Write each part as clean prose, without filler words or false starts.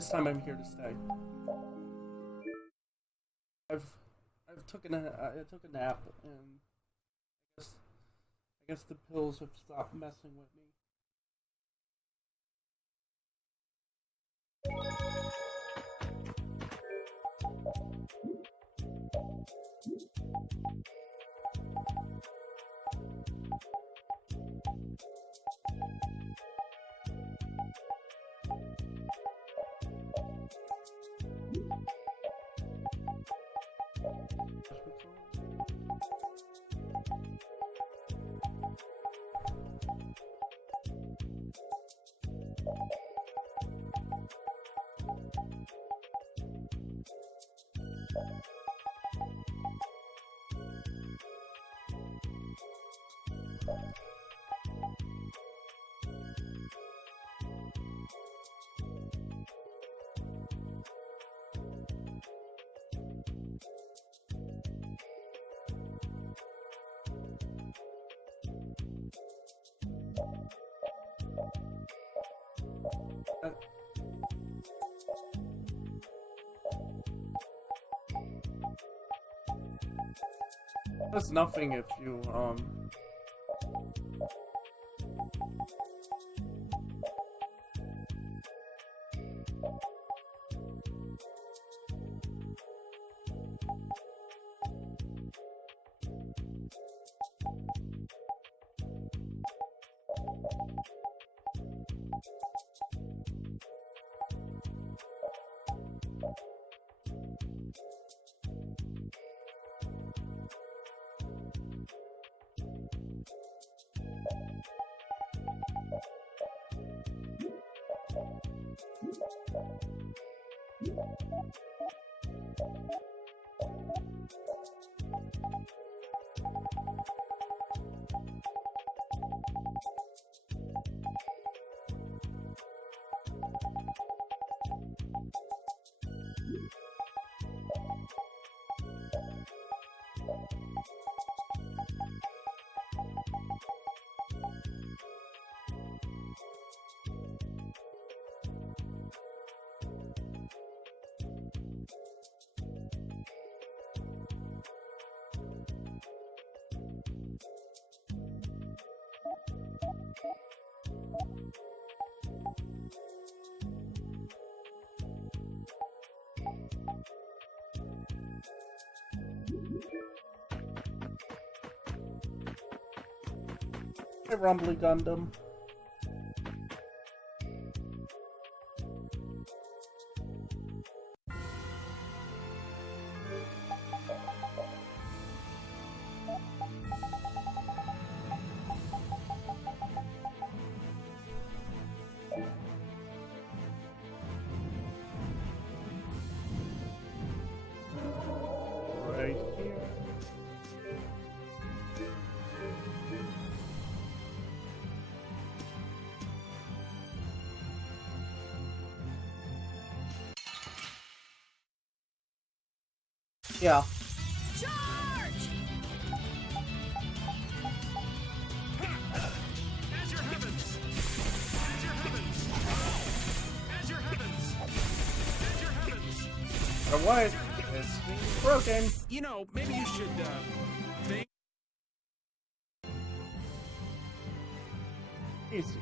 This time I'm here to stay. I've took I took a nap, and I guess the pills have stopped messing with me. That's nothing if you Hey, Rumbly Gundam. Right here. Yeah. Charge! As your heavens! As your heavens! As your heavens! As your heavens! Or what? It's broken. You know, maybe you should, think. Easy.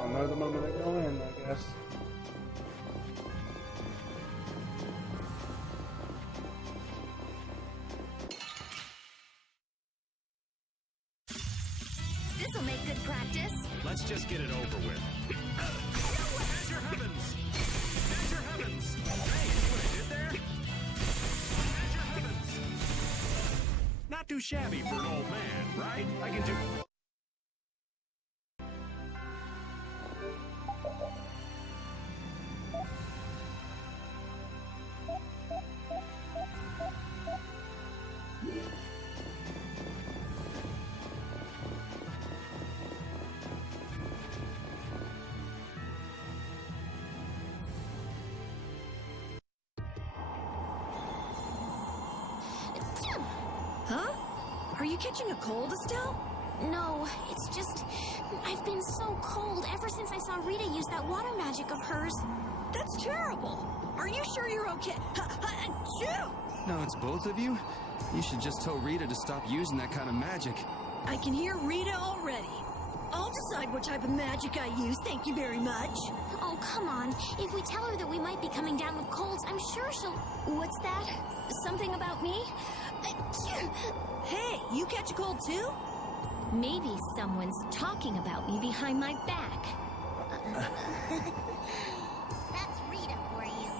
I'll know the moment I go in, I guess. This'll make good practice. Let's just get it over with. As your heavens! As your heavens! Hey, see what I did there? As your heavens! Not too shabby for an old man, right? I can do... Are you catching a cold, Estelle? No, it's just... I've been so cold ever since I saw Rita use that water magic of hers. That's terrible. Are you sure you're okay? Achoo! No, it's both of you? You should just tell Rita to stop using that kind of magic. I can hear Rita already. I'll decide what type of magic I use, thank you very much. Oh, come on. If we tell her that we might be coming down with colds, I'm sure she'll... What's that? Something about me? Hey, you catch a cold too? Maybe someone's talking about me behind my back. That's Rita for you.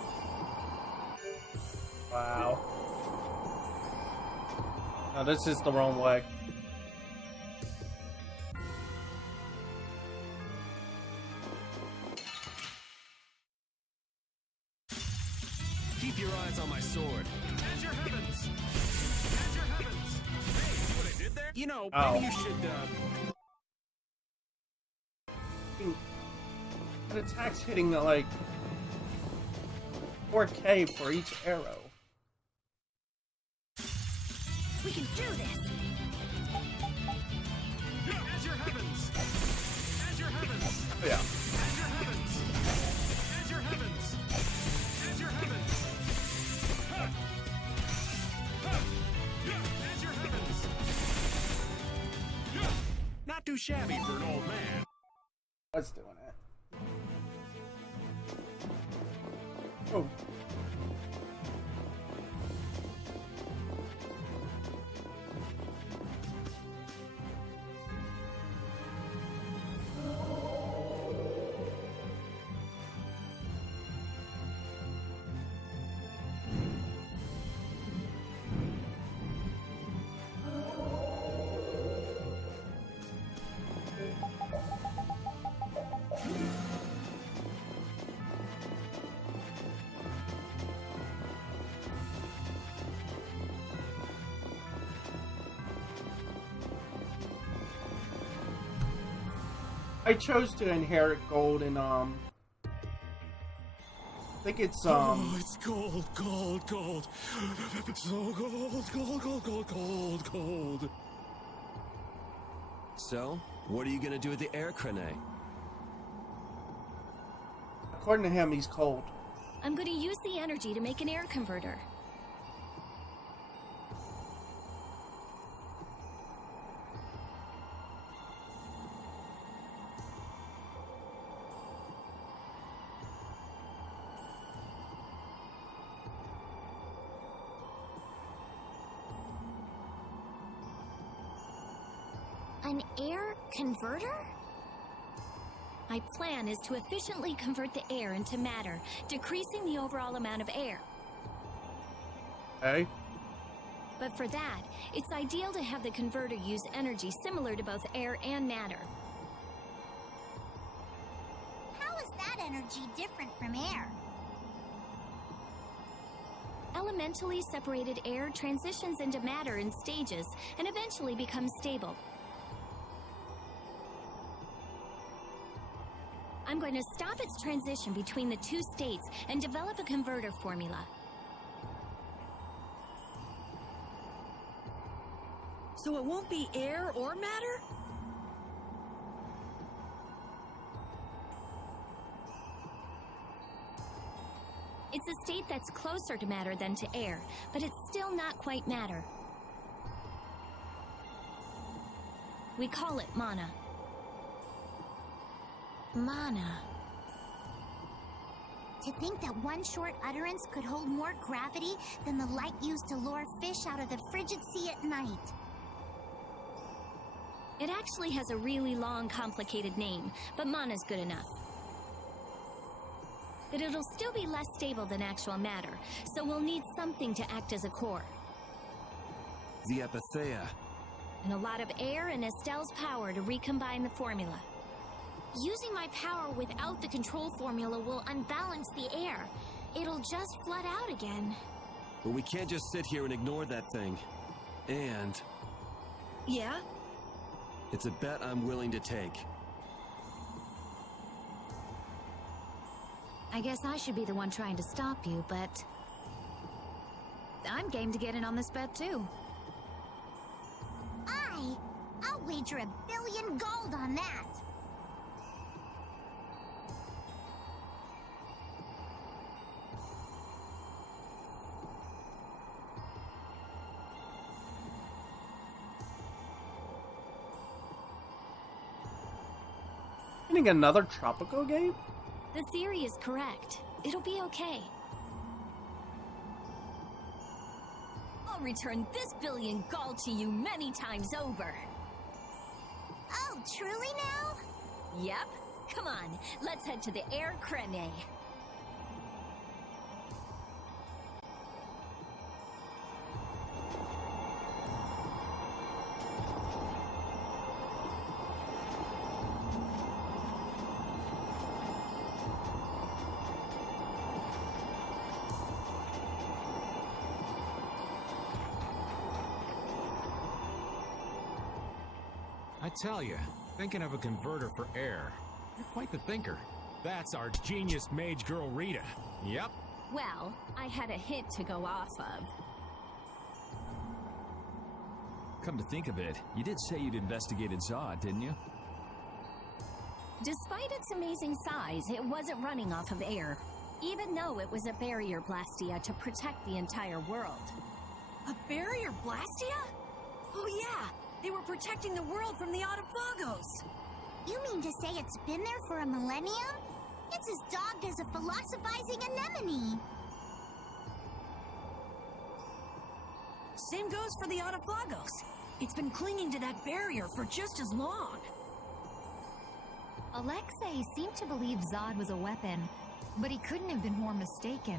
Wow. No, this is the wrong way. Keep your eyes on my sword. Azure heavens! Azure heavens! Hey, see what I did there? You know, Ow. maybe you should, The attack's hitting like 4K for each arrow. We can do this. Azure heavens! Azure heavens! Yeah. Azure heavens! Azure heavens! Azure heavens! Ha! Ha! Azure heavens! Not too shabby for an old man. What's doing it? Oh. I chose to inherit gold and I think it's Oh, it's gold, gold, gold. So gold, gold, gold, gold, gold, gold. So, what are you gonna do with the air crane? according to him he's cold. I'm going to use the energy to make an air converter. An air converter? My plan is to efficiently convert the air into matter, decreasing the overall amount of air. Okay. But for that, it's ideal to have the converter use energy similar to both air and matter. How is that energy different from air? Elementally separated air transitions into matter in stages and eventually becomes stable. I'm going to stop its transition between the two states and develop a converter formula. So it won't be air or matter? It's a state that's closer to matter than to air, but it's still not quite matter. We call it mana. Mana. To think that one short utterance could hold more gravity than the light used to lure fish out of the frigid sea at night. It actually has a really long, complicated name, but mana's good enough. But it'll still be less stable than actual matter, so we'll need something to act as a core. The Epithea. And a lot of air and Estelle's power to recombine the formula. Using my power without the control formula will unbalance the air. It'll just flood out again. But we can't just sit here and ignore that thing. And Yeah? it's a bet I'm willing to take. I guess I should be the one trying to stop you, but I'm game to get in on this bet too. wager 1 billion gold on that. Getting another tropical game? The theory is correct. It'll be okay. I'll return this 1 billion gold to you many times over. Oh, truly now? Yep. Come on, let's head to the Air Creme. I tell you, thinking of a converter for air. You're quite the thinker. That's our genius mage girl Rita. Yep. Well, I had a hint to go off of. Come to think of it, you did say you'd investigated Zod, didn't you? Despite its amazing size, it wasn't running off of air, even though it was a barrier blastia to protect the entire world. A barrier blastia? Oh yeah, they were protecting the world from the Autophagos. You mean to say it's been there for a millennium? It's as dogged as a philosophizing anemone. Same goes for the Autophagos. It's been clinging to that barrier for just as long. Alexei seemed to believe Zod was a weapon, but he couldn't have been more mistaken.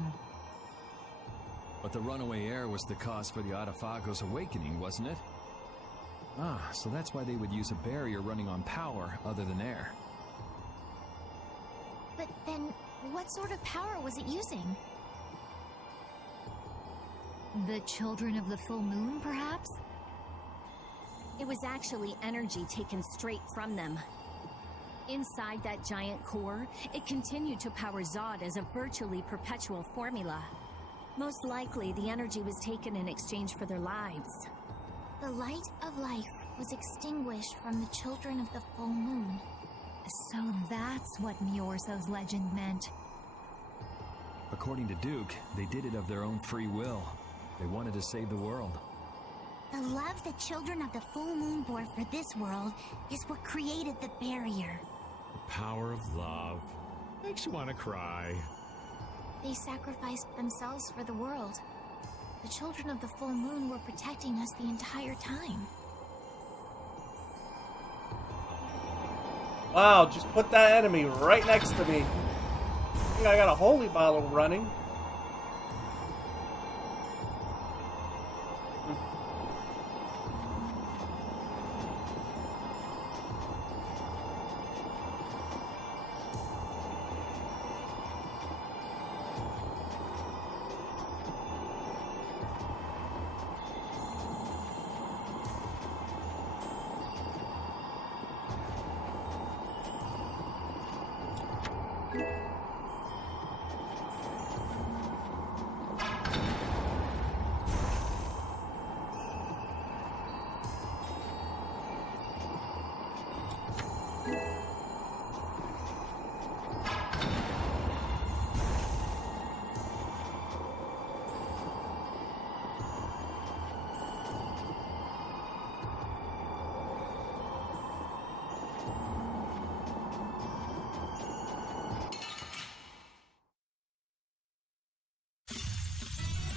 But the runaway air was the cause for the Autophagos awakening, wasn't it? Ah, so that's why they would use a barrier running on power other than air. But then, what sort of power was it using? The children of the full moon, perhaps? It was actually energy taken straight from them. Inside that giant core, it continued to power Zod as a virtually perpetual formula. Most likely, the energy was taken in exchange for their lives. The light of life was extinguished from the children of the full moon. So that's what Miorso's legend meant. According to Duke, they did it of their own free will. They wanted to save the world. The love the children of the full moon bore for this world is what created the barrier. The power of love. Makes you want to cry. They sacrificed themselves for the world. The children of the full moon were protecting us the entire time. Wow, just put that enemy right next to me. I think I got a holy bottle running.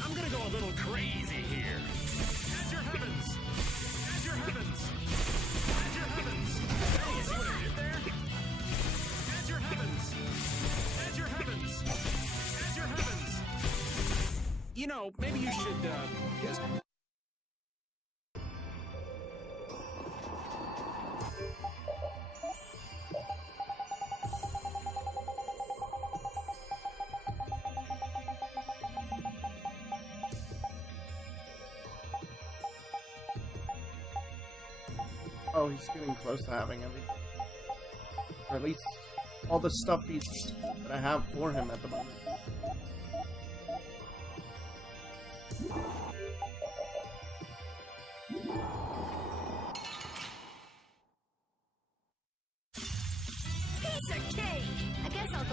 I'm gonna go a little crazy here. As your heavens! As your heavens! As your heavens! Hey, you see what I did there? As your heavens! As your heavens! As your heavens! You know, maybe you should, guess... Oh, he's getting close to having everything. Or at least all the stuff that I have for him at the moment.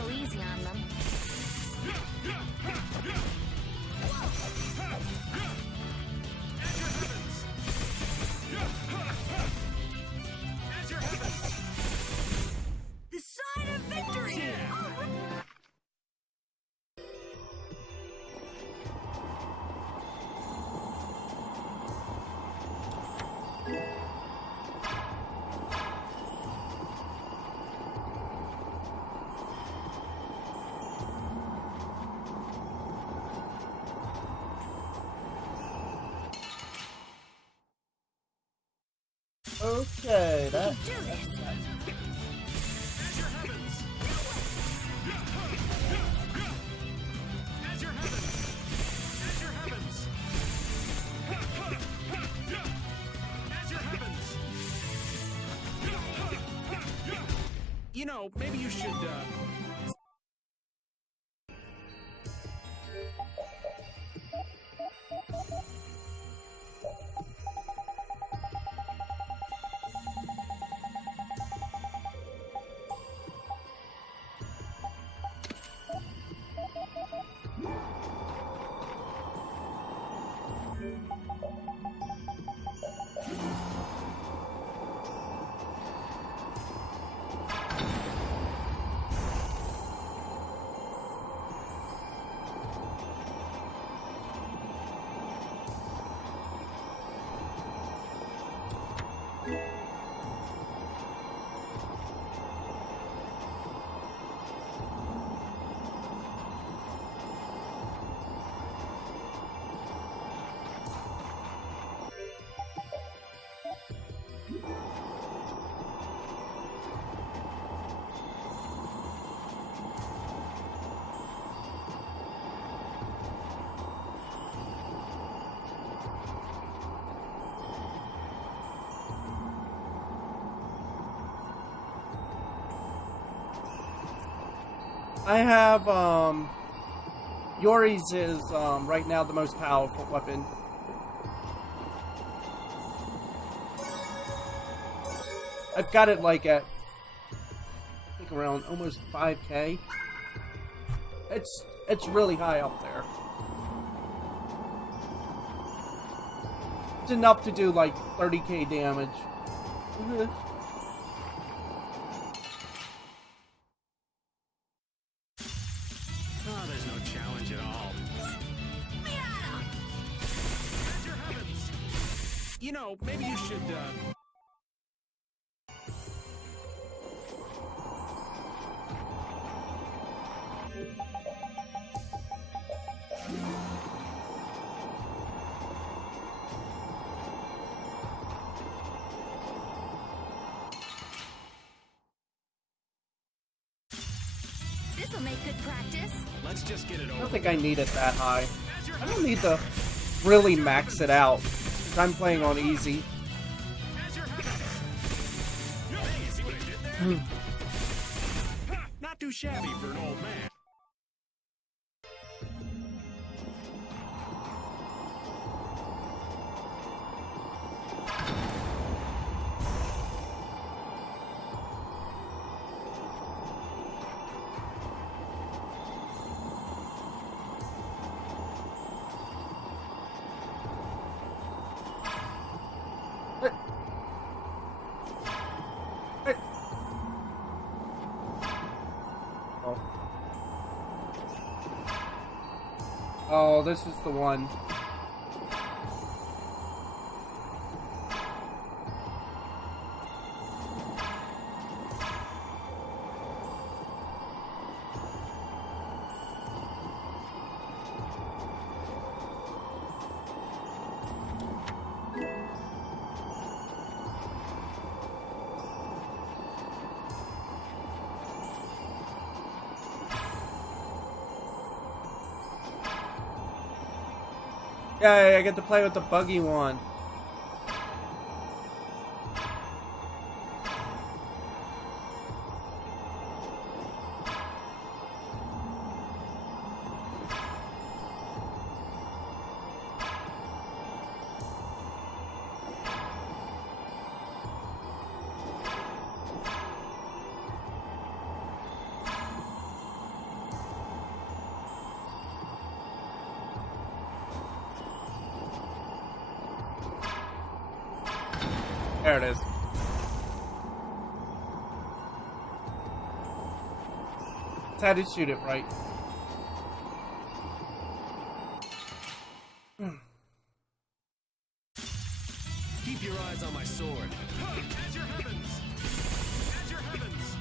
go easy on them. As your heavens! The sign of victory! Okay, that. Do this! As your heavens! As your heavens! As your heavens! As your heavens! You know, maybe you should, I have, Yori's is, right now the most powerful weapon. I've got it like at, I think around almost 5K. It's really high up there. It's enough to do like 30K damage. oh, there's no challenge at all. As your heavens! You know, maybe you should, This'll make good practice. let's just get it I over. don't think I need it that high. As your I don't need to really max it out, 'cause I'm playing on easy. As your heavens! Hey, you see what I did there? Ha, not too shabby for an old man. Oh, this is the one. Yay, I get to play with the buggy one. There it is. That's how to shoot it right. Keep your eyes on my sword. As your heavens! As your heavens!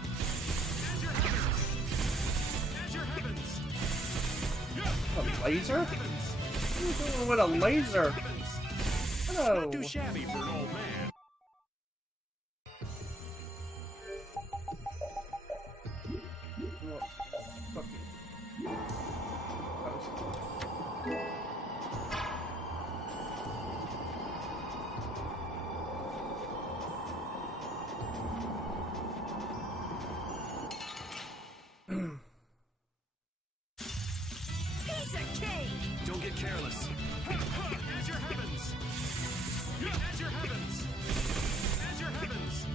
As your heavens! As your heavens! A laser? What are you doing with a laser? Not No. too shabby for an old man. Piece of cake! Don't get careless. As your heavens! As your heavens! As your heavens!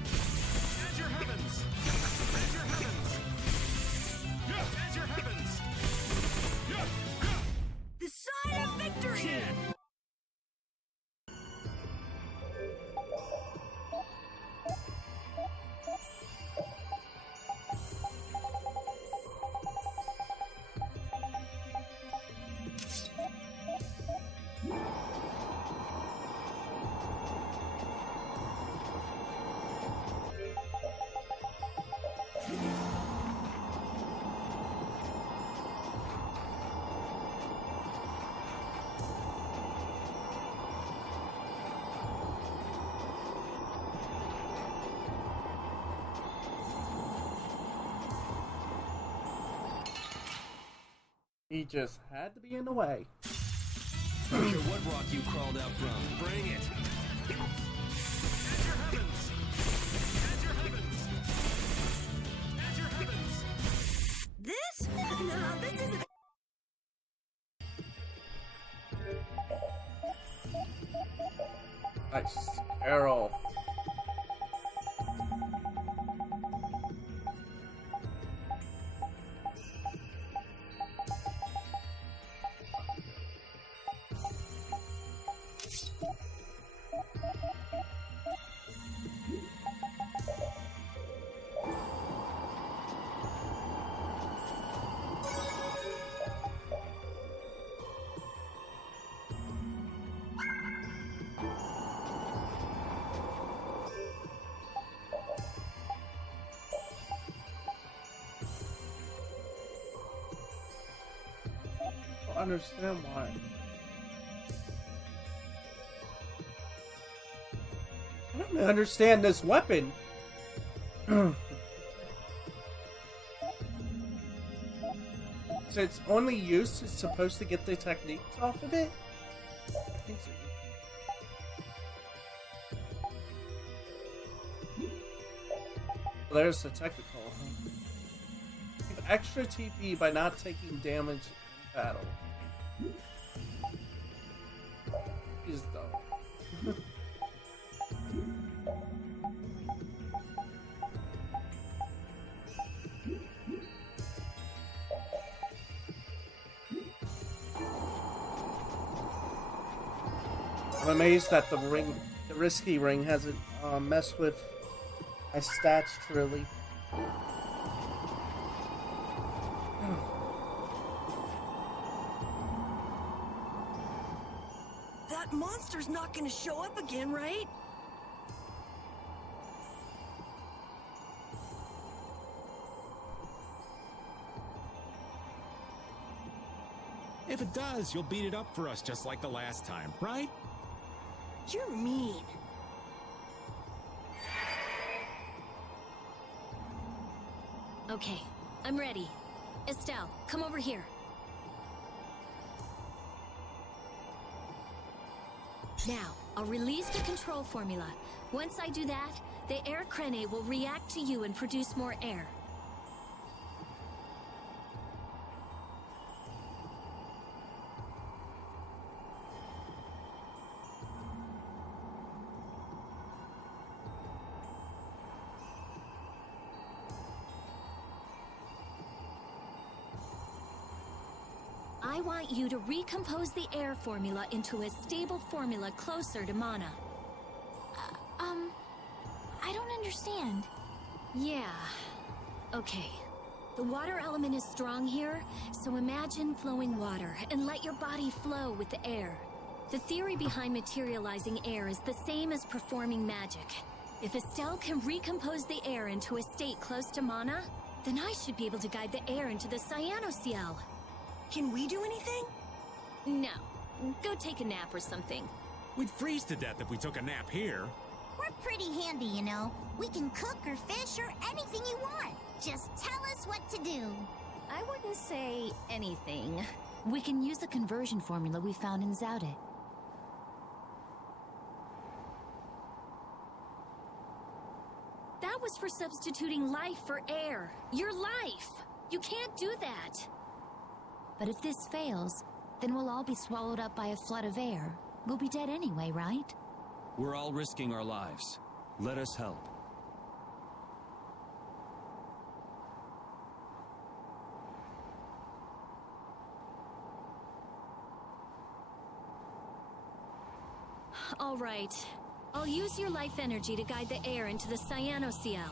As your heavens! As your heavens! As your heavens! The sign of victory! He just had to be in the way. I don't care what rock you crawled out from. Bring it. As your heavens! As your heavens! As your heavens! This? No, this isn't. Nice. Carol. I don't understand why. I don't understand this weapon. So it's only used, it's supposed to get the techniques off of it? I think so. Well, there's the technical. Give extra TP by not taking damage in battle. Is though. I'm amazed that the risky ring hasn't messed with my stats truly. That monster's not gonna show up again, right? If it does, you'll beat it up for us just like the last time, right? You're mean. Okay, I'm ready. Estelle, come over here. Now, I'll release the control formula. Once I do that, the air crene will react to you and produce more air. I want you to recompose the air formula into a stable formula closer to mana. understand. Yeah. Okay. The water element is strong here, so imagine flowing water and let your body flow with the air. The theory behind materializing air is the same as performing magic. If Estelle can recompose the air into a state close to mana, then I should be able to guide the air into the Cyanoceal. Can we do anything? No. Go take a nap or something. We'd freeze to death if we took a nap here. We're pretty handy, you know. We can cook or fish or anything you want. Just tell us what to do. I wouldn't say anything. We can use the conversion formula we found in Zaude. That was for substituting life for air. Your life! You can't do that! But if this fails, then we'll all be swallowed up by a flood of air. We'll be dead anyway, right? We're all risking our lives. Let us help. All right. I'll use your life energy to guide the air into the Cyanoceal.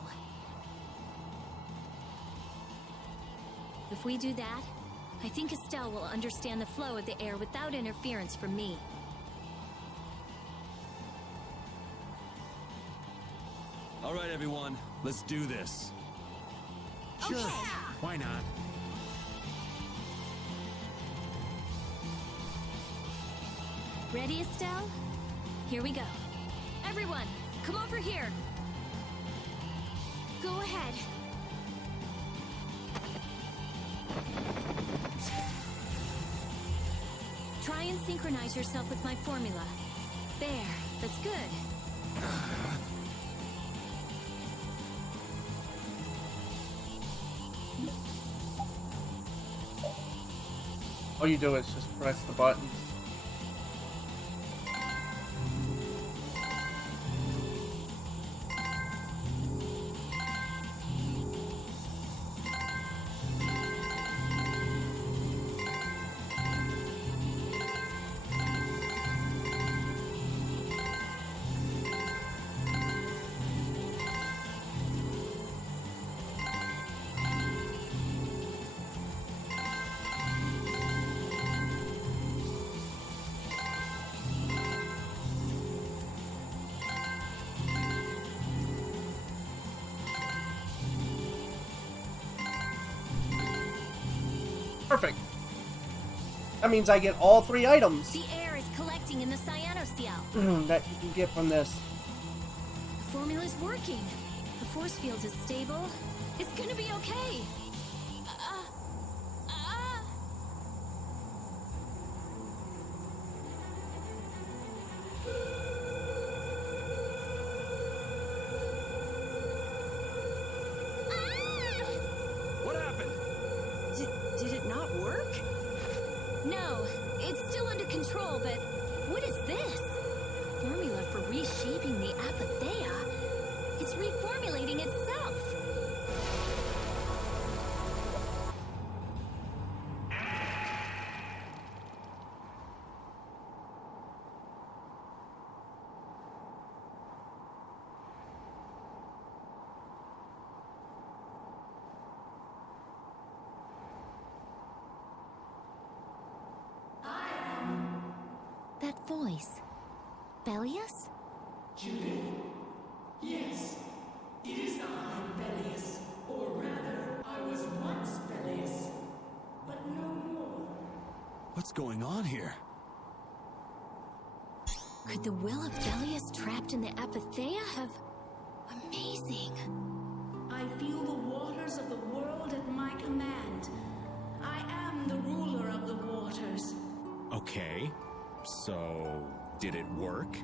If we do that, I think Estelle will understand the flow of the air without interference from me. All right, everyone. Let's do this. Sure. Why not? Ready, Estelle? Here we go. Everyone, come over here. Go ahead. Try and synchronize yourself with my formula. There, that's good. All you do is just press the buttons. Perfect. That means I get all 3 items The air is collecting in the Cyanoceal. that you can get from this. The formula's working. The force field is stable. It's gonna be okay. What happened? Did it not work? No, it's still under control, but what is this? Formula for reshaping the apatheia. It's reformulating itself. That voice. Bellius? Judith? Yes, it is I, Bellius. Or rather, I was once Bellius, but no more. What's going on here? Could the will of Bellius trapped in the apatheia have... Amazing. I feel the waters of the world at my command. I am the ruler of the waters. Okay. So, did it work?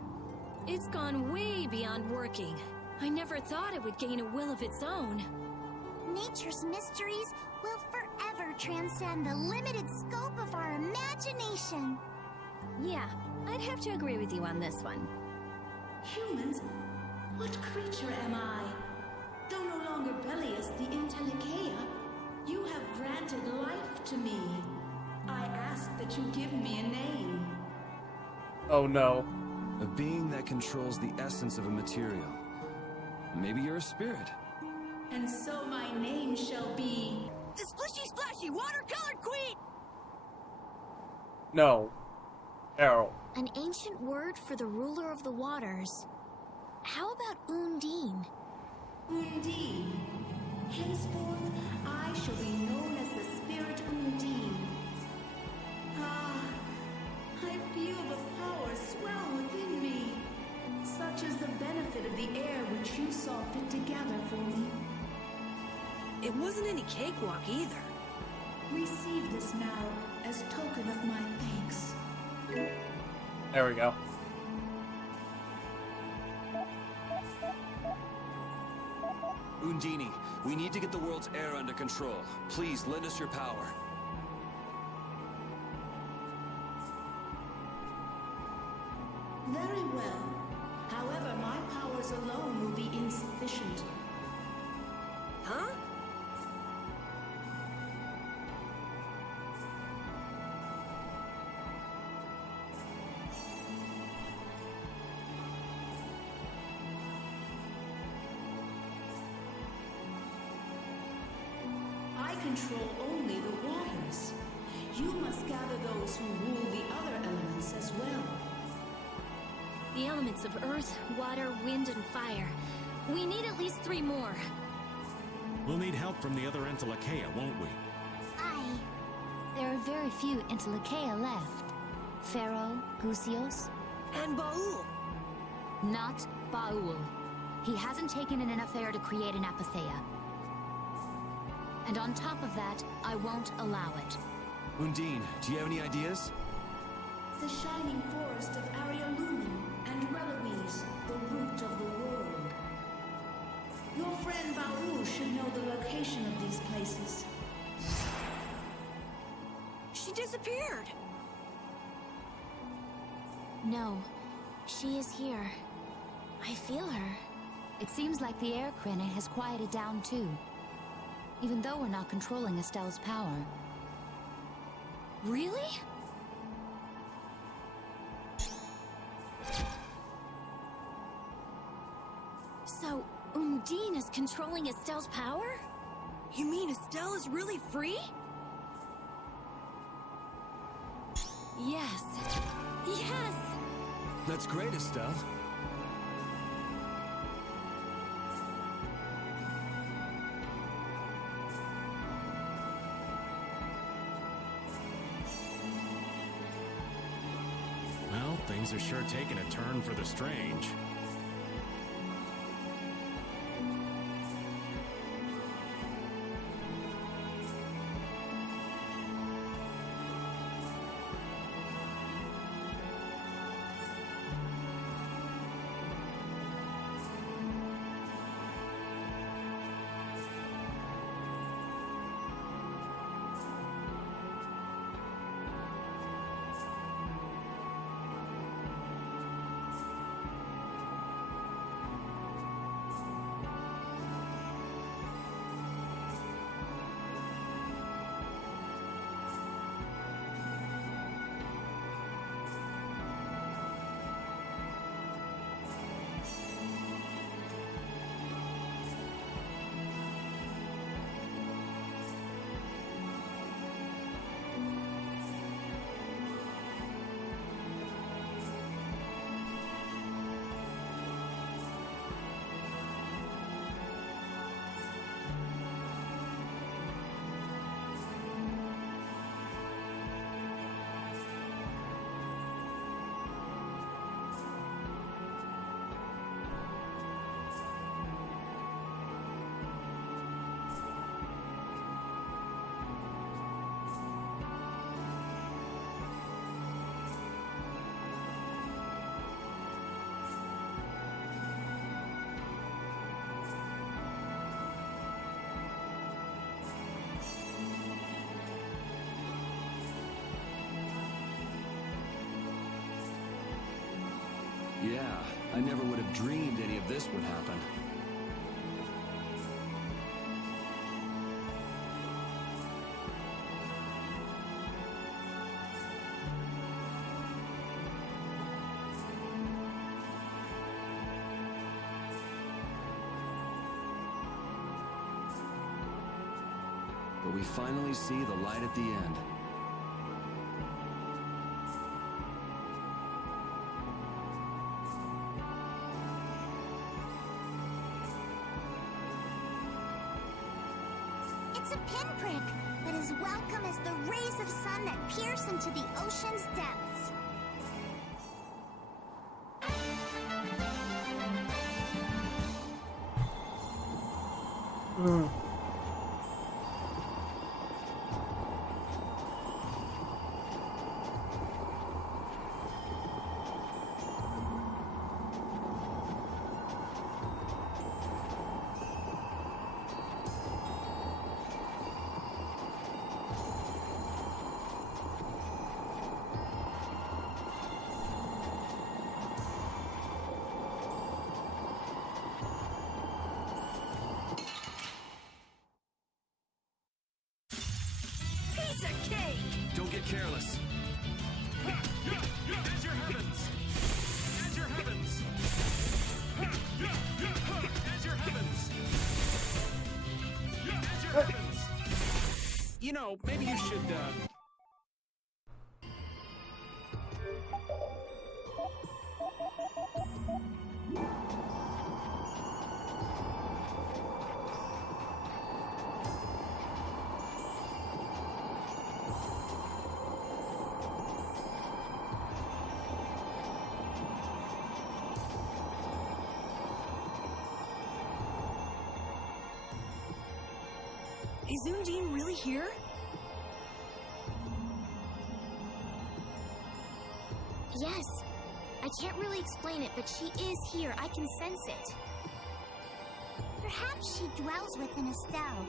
It's gone way beyond working. I never thought it would gain a will of its own. Nature's mysteries will forever transcend the limited scope of our imagination. Yeah, I'd have to agree with you on this one. Humans? What creature am I? Though no longer Bellius the Intellicheia, you have granted life to me. I ask that you give me a name. Oh no. A being that controls the essence of a material. Maybe you're a spirit. And so my name shall be... The Splishy Splashy Watercolor Queen! No. Errol. An ancient word for the ruler of the waters. How about Undine? Undine. Henceforth, I shall be known as the Spirit Undine. Ah, I feel the power swell within me. Such is the benefit of the air which you saw fit to gather for me. It wasn't any cakewalk either. Receive this now as token of my thanks. There we go. Undine, we need to get the world's air under control. Please lend us your power. Very well. However, my powers alone will be insufficient. Huh? I control only the waters. You must gather those who rule the other elements as well. The elements of earth, water, wind, and fire. We need at least 3 more. We'll need help from the other Entelecheia, won't we? Aye. There are very few Entelecheia left. Pharaoh, Gusios. And Baul. Not Baul. He hasn't taken in enough air to create an apatheia. And on top of that, I won't allow it. Undine, do you have any ideas? The shining forest of Arialumen and Reloise, the root of the world. Your friend Baul should know the location of these places. She disappeared. No, she is here. I feel her. It seems like the air Krena has quieted down too. Even though we're not controlling Estelle's power. Really? So, Undine is controlling Estelle's power? You mean Estelle is really free? Yes. Yes! That's great, Estelle. Well, things are sure taking a turn for the strange. Yeah, I never would have dreamed any of this would happen. we finally see the light at the end. It's a pinprick, but as welcome as the rays of sun that pierce into the ocean's depths. Piece of cake! Don't get careless. As your heavens! As your heavens! As your heavens! As your heavens! You know, maybe you should, Is Undine really here? Yes. I can't really explain it, but she is here. I can sense it. Perhaps she dwells within Estelle.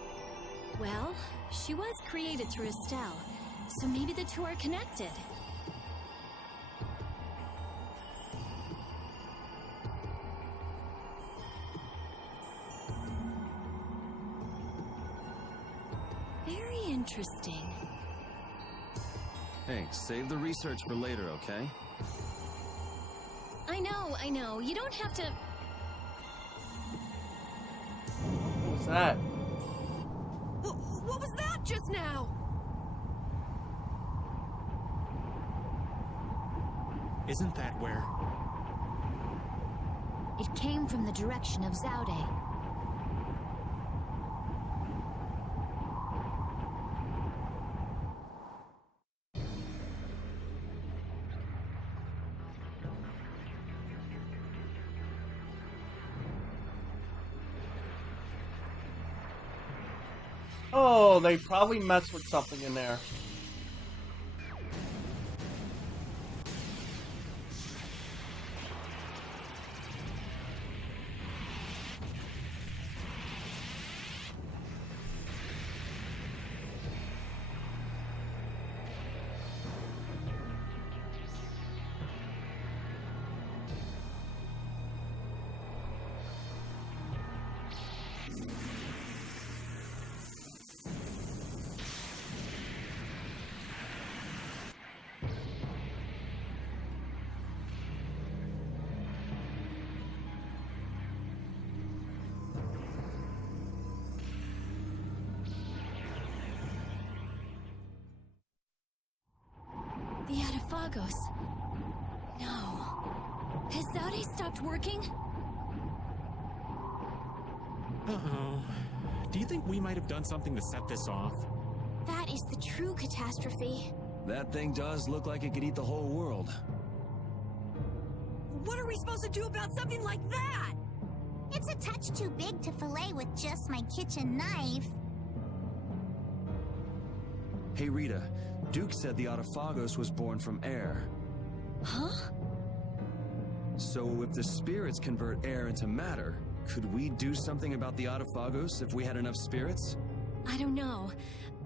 Well, she was created through Estelle, so maybe the two are connected. Very interesting. Hey, save the research for later, okay? I know. You don't have to... What was that? What was that just now? Isn't that where? It came from the direction of Zaude. Oh, they probably messed with something in there. The Adafagos. No. Has Zaude stopped working? Uh-oh. Do you think we might have done something to set this off? That is the true catastrophe. That thing does look like it could eat the whole world. What are we supposed to do about something like that? It's a touch too big to fillet with just my kitchen knife. Hey, Rita. Duke said the Autophagos was born from air. Huh? So if the spirits convert air into matter, could we do something about the Autophagos if we had enough spirits? I don't know.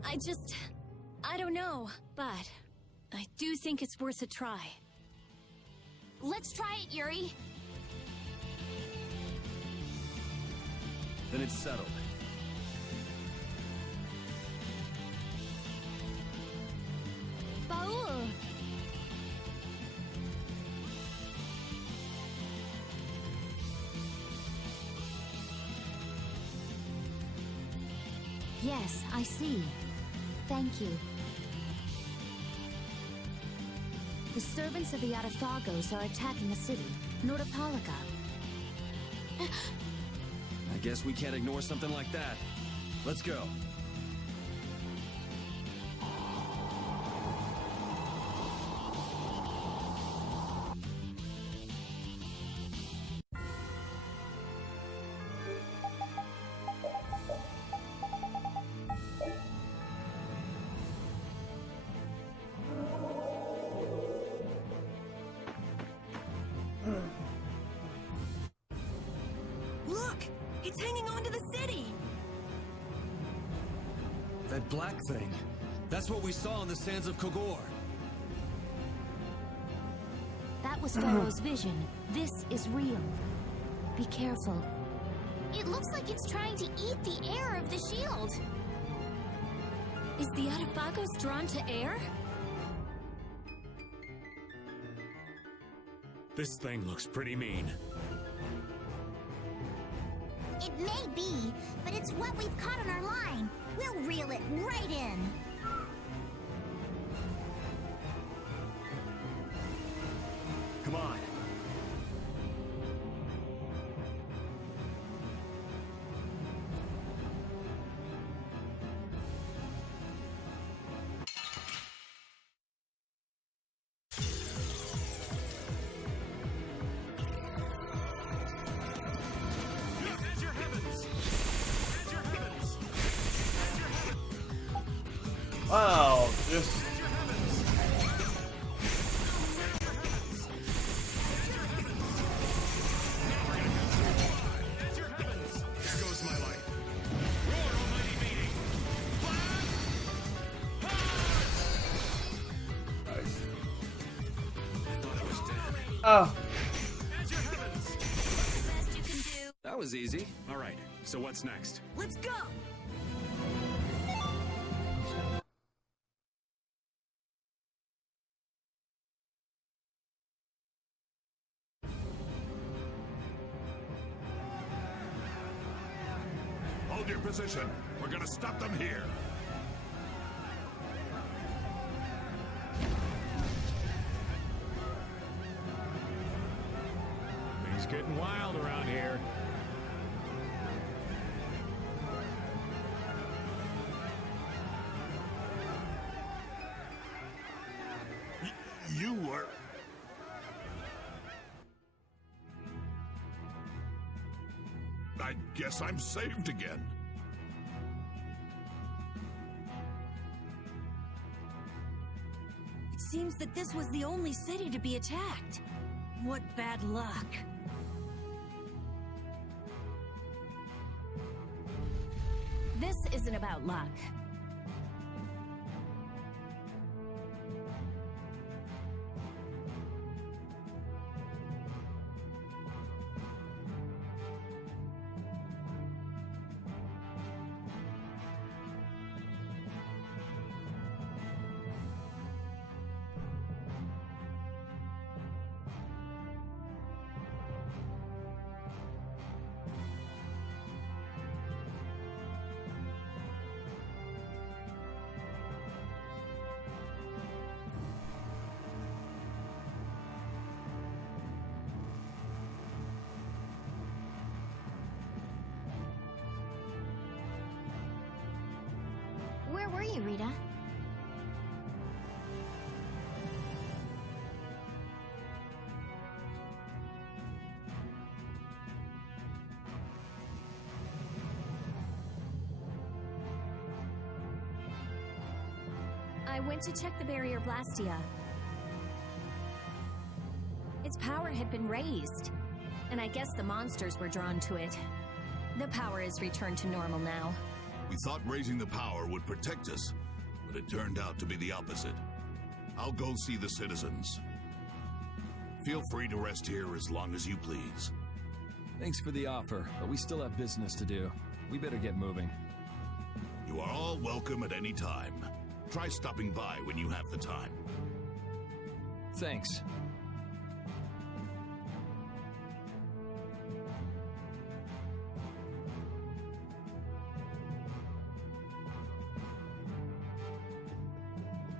I don't know, but I do think it's worth a try. Let's try it, Yuri. Then it's settled. Baul! Yes, I see. Thank you. The servants of the Arafagos are attacking the city, Nordopolica. I guess we can't ignore something like that. Let's go. Look! It's hanging on to the city! That black thing. That's what we saw on the sands of Kogor. That was Pharaoh's vision. This is real. Be careful. It looks like it's trying to eat the air of the shield. Is the Arafagos drawn to air? This thing looks pretty mean. It may be, but it's what we've caught on our line. We'll reel it right in. Come on. Wow, just oh. That was easy. All right, so what's next? Let's go! Hold your position. We're gonna stop them here. Things getting wild around here. You were... I guess I'm saved again. It seems that this was the only city to be attacked. What bad luck. This isn't about luck. Where were you, Rita? I went to check the barrier Blastia. Its power had been raised, and I guess the monsters were drawn to it. The power is returned to normal now. We thought raising the power would protect us, but it turned out to be the opposite. I'll go see the citizens. Feel free to rest here as long as you please. Thanks for the offer, but we still have business to do. We better get moving. You are all welcome at any time. Try stopping by when you have the time. Thanks.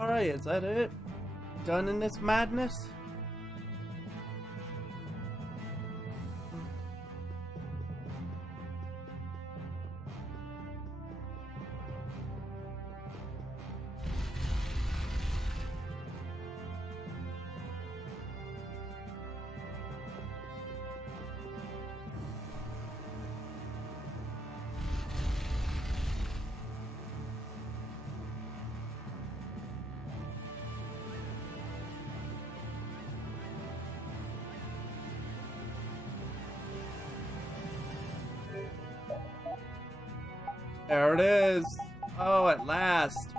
Alright, is that it? Done in this madness? There it is. Oh, at last.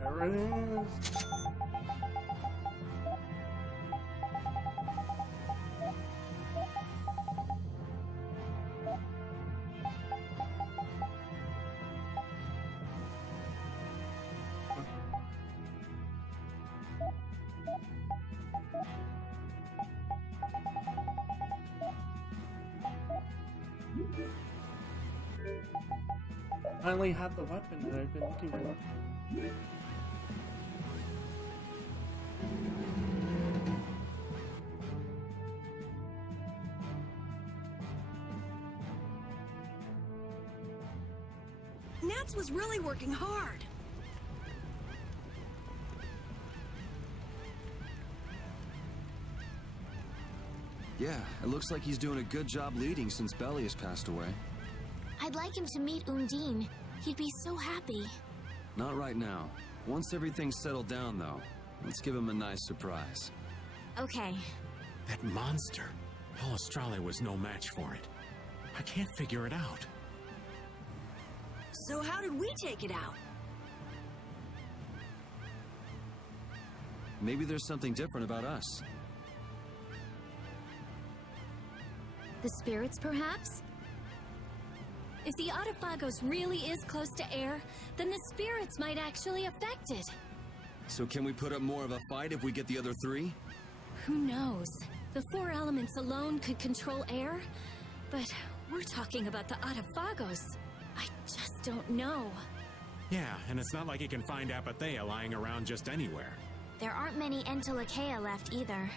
There it is. Finally have the weapon that I've been looking for. Nats was really working hard. Yeah, it looks like he's doing a good job leading since Belly has passed away. I'd like him to meet Undine. He'd be so happy. Not right now. Once everything's settled down, though, let's give him a nice surprise. Okay. That monster. Palestrale was no match for it. I can't figure it out. So how did we take it out? Maybe there's something different about us. The spirits, perhaps? If the Autophagos really is close to air, then the spirits might actually affect it. So can we put up more of a fight if we get the other three? Who knows? The 4 elements alone could control air, but we're talking about the Autophagos. I just don't know. Yeah, and it's not like you can find Apathea lying around just anywhere. There aren't many Entelekea left either.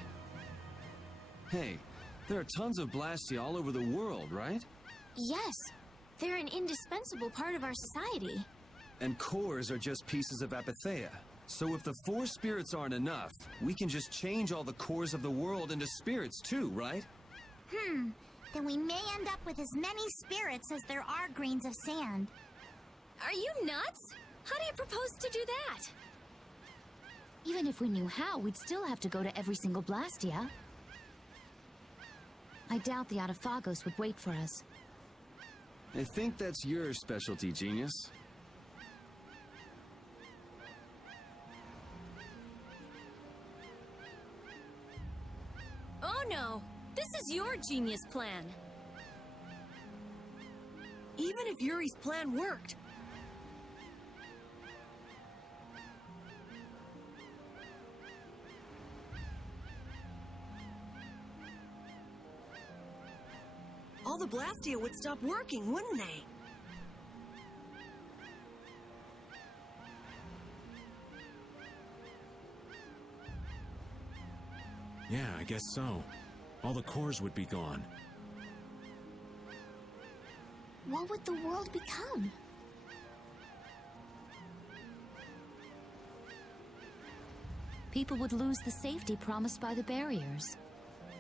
Hey, there are tons of Blastia all over the world, right? Yes, they're an indispensable part of our society. And cores are just pieces of Apathea. So if the 4 spirits aren't enough, we can just change all the cores of the world into spirits too, right? Then we may end up with as many spirits as there are grains of sand. Are you nuts? How do you propose to do that? Even if we knew how, we'd still have to go to every single Blastia. I doubt the Autophagos would wait for us. I think that's your specialty, genius. Oh no! This is your genius plan! Even if Yuri's plan worked, all the Blastia would stop working, wouldn't they? Yeah, I guess so. All the cores would be gone. What would the world become? People would lose the safety promised by the barriers.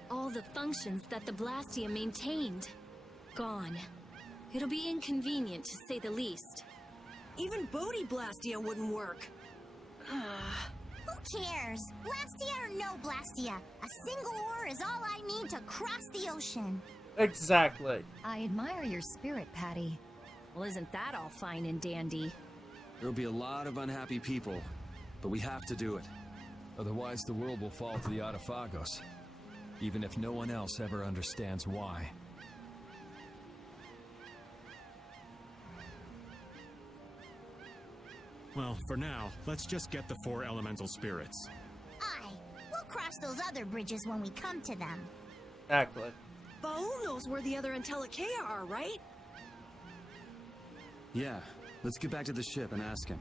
All the functions that the Blastia maintained. Gone. It'll be inconvenient, to say the least. Even Bodhi Blastia wouldn't work. Who cares? Blastia or no Blastia? A single ore is all I need to cross the ocean. Exactly. I admire your spirit, Patty. Well, isn't that all fine and dandy? There'll be a lot of unhappy people, but we have to do it. Otherwise, the world will fall to the Autophagos, even if no one else ever understands why. Well, for now, let's just get the 4 elemental spirits. Aye, we'll cross those other bridges when we come to them. Exactly. Baul knows where the other Entelekea are, right? Yeah, Let's get back to the ship and ask him.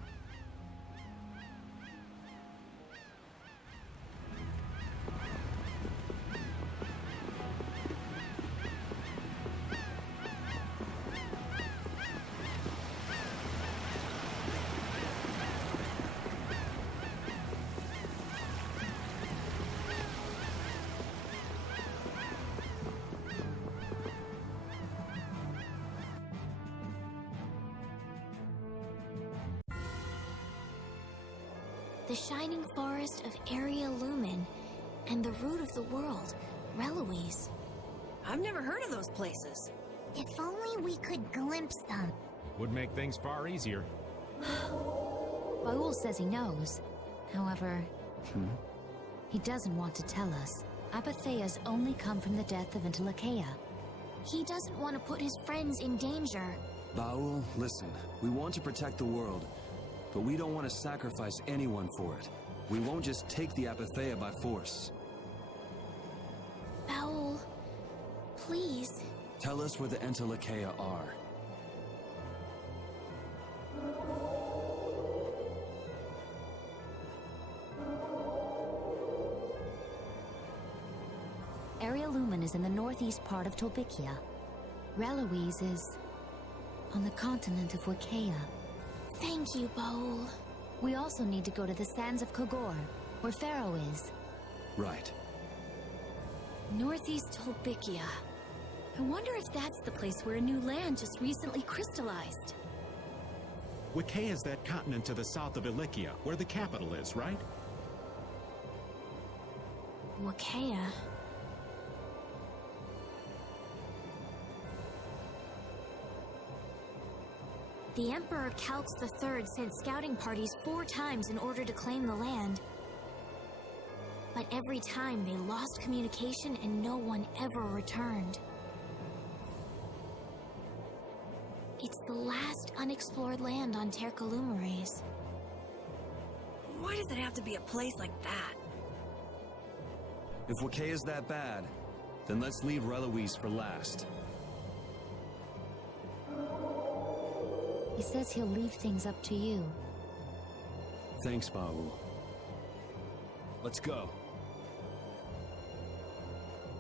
The shining forest of Area Lumen, and the root of the world, Reloise. I've never heard of those places. If only we could glimpse them. Would make things far easier. Baul says he knows. However, he doesn't want to tell us. Apatheas only come from the death of Intellicaea. He doesn't want to put his friends in danger. Baul, listen. We want to protect the world, but we don't want to sacrifice anyone for it. We won't just take the Apatheia by force. Baul, please. Tell us where the Intellicaea are. Area Lumen is in the northeast part of Tolbikia. Reloise is on the continent of Wiccaea. Thank you, Baul. We also need to go to the sands of Kogor, where Pharaoh is. Right. Northeast Tolbikia. I wonder if that's the place where a new land just recently crystallized. Wiccaea is that continent to the south of Ilikia, where the capital is, right? Wiccaea. The Emperor Calx III sent scouting parties 4 times in order to claim the land. But every time they lost communication and no one ever returned. It's the last unexplored land on Tercalumares. Why does it have to be a place like that? If Wiccaea is that bad, then let's leave Reloise for last. He says he'll leave things up to you. Thanks, Baul. Let's go.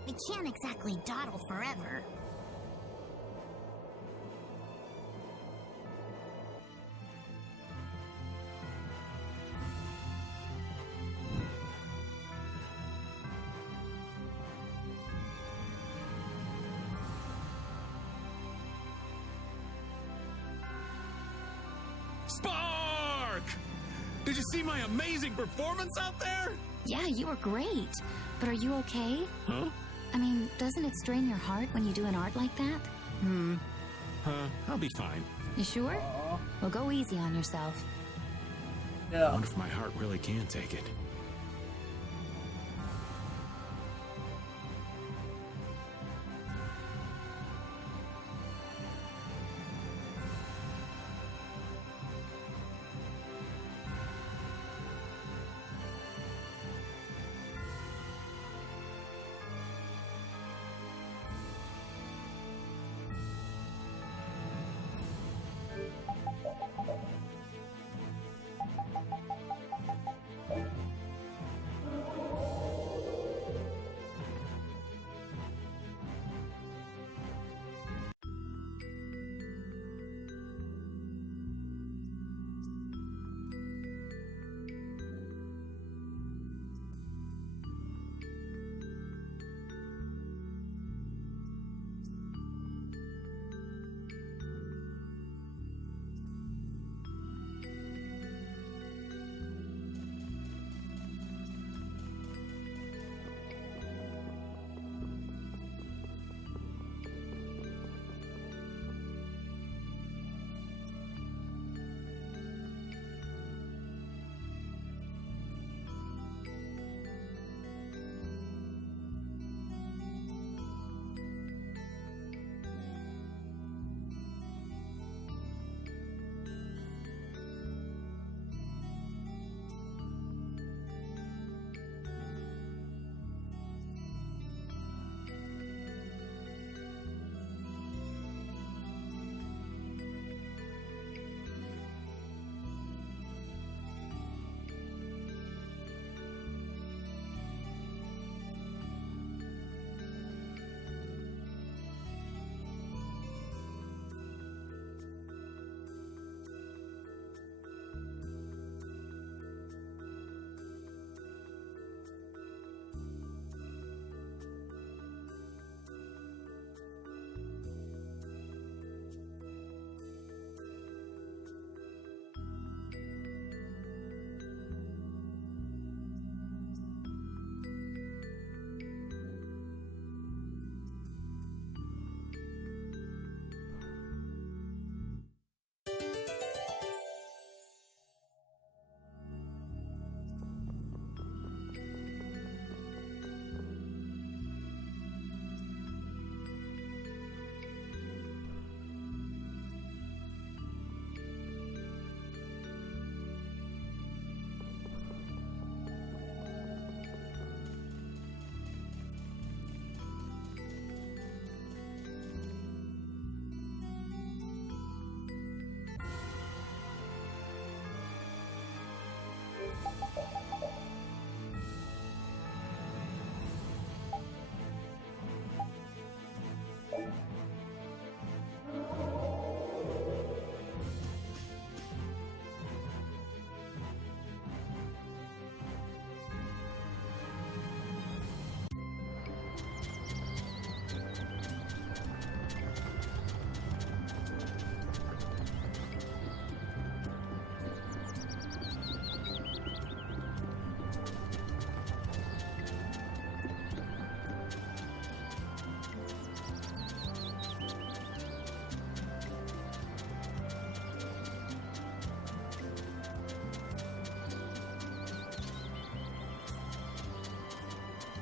We can't exactly dawdle forever. Spark! Did you see my amazing performance out there? Yeah, you were great. But are you okay? Huh? I mean, doesn't it strain your heart when you do an art like that? I'll be fine. You sure? Aww. Well, go easy on yourself. I Yeah. wonder if my heart really can take it.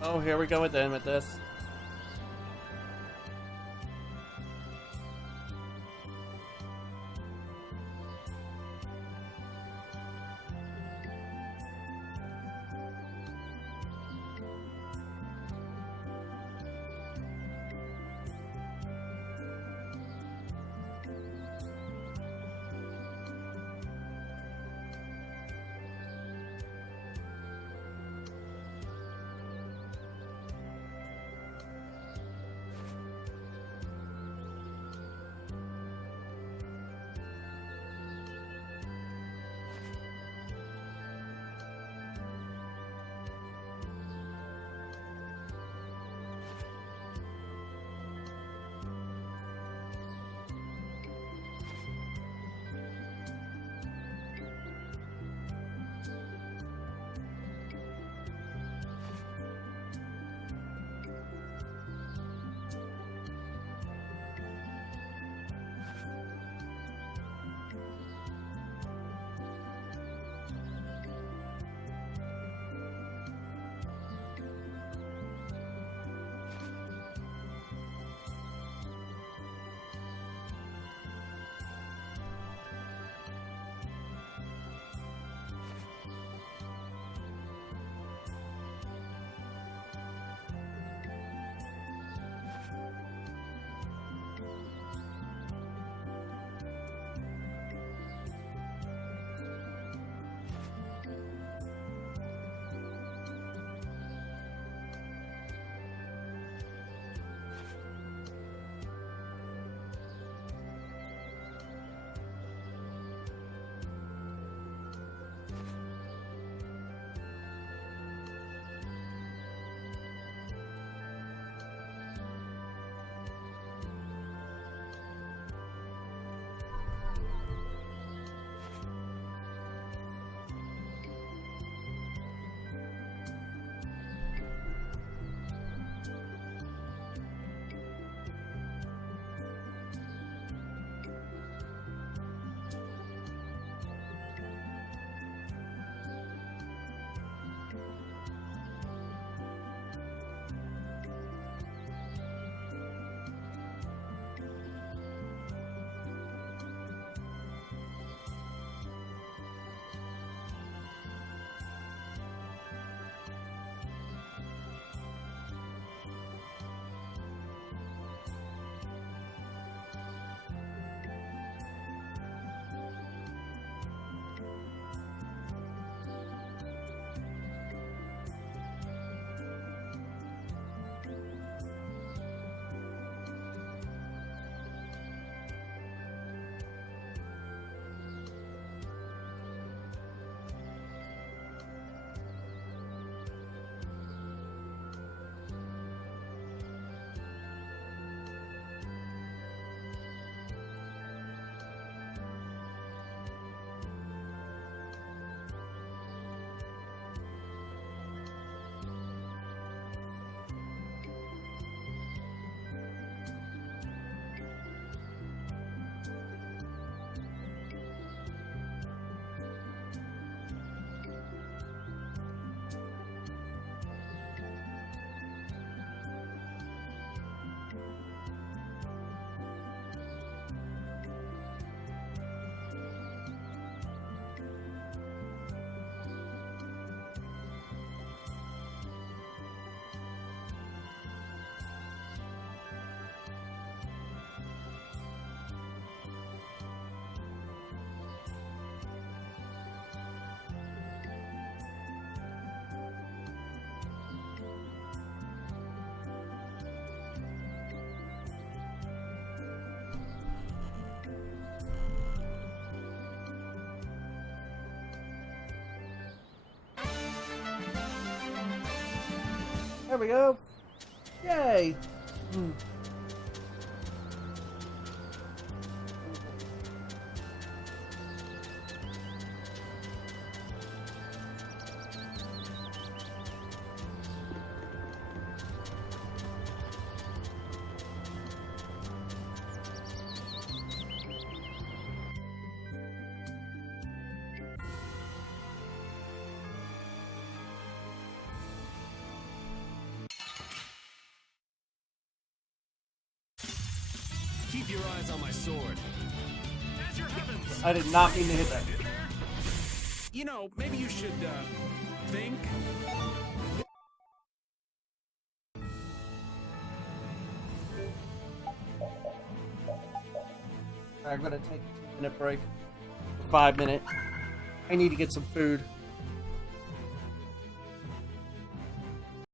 Oh, here we go again with this. There we go. Yay. keep your eyes on my sword. Azure Heavens! I did not mean to hit that. You know, maybe you should, think. I'm gonna take a 2-minute break. 5 minute. I need to get some food.